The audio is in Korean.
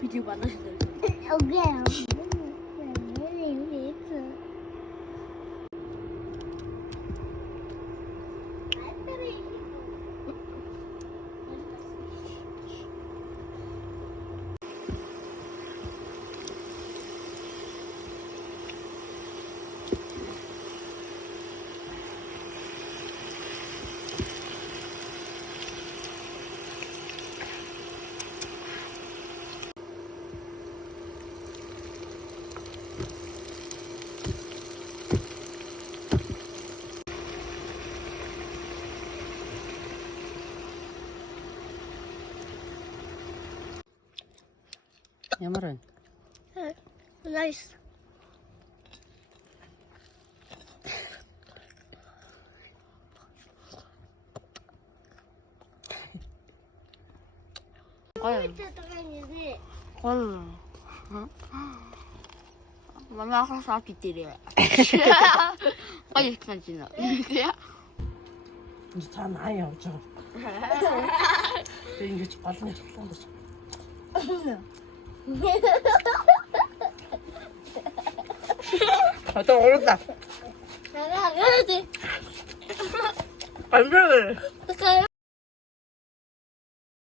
비디오 만나시더니 여기에요. 야말은 나이스. 과연 Mama aku sakit tidak. Kayak kan Cina. Ya. 이제 다 나요, 저. 이게 나중에 적당 거지. 또 오른다. 나가야지. 안 돼.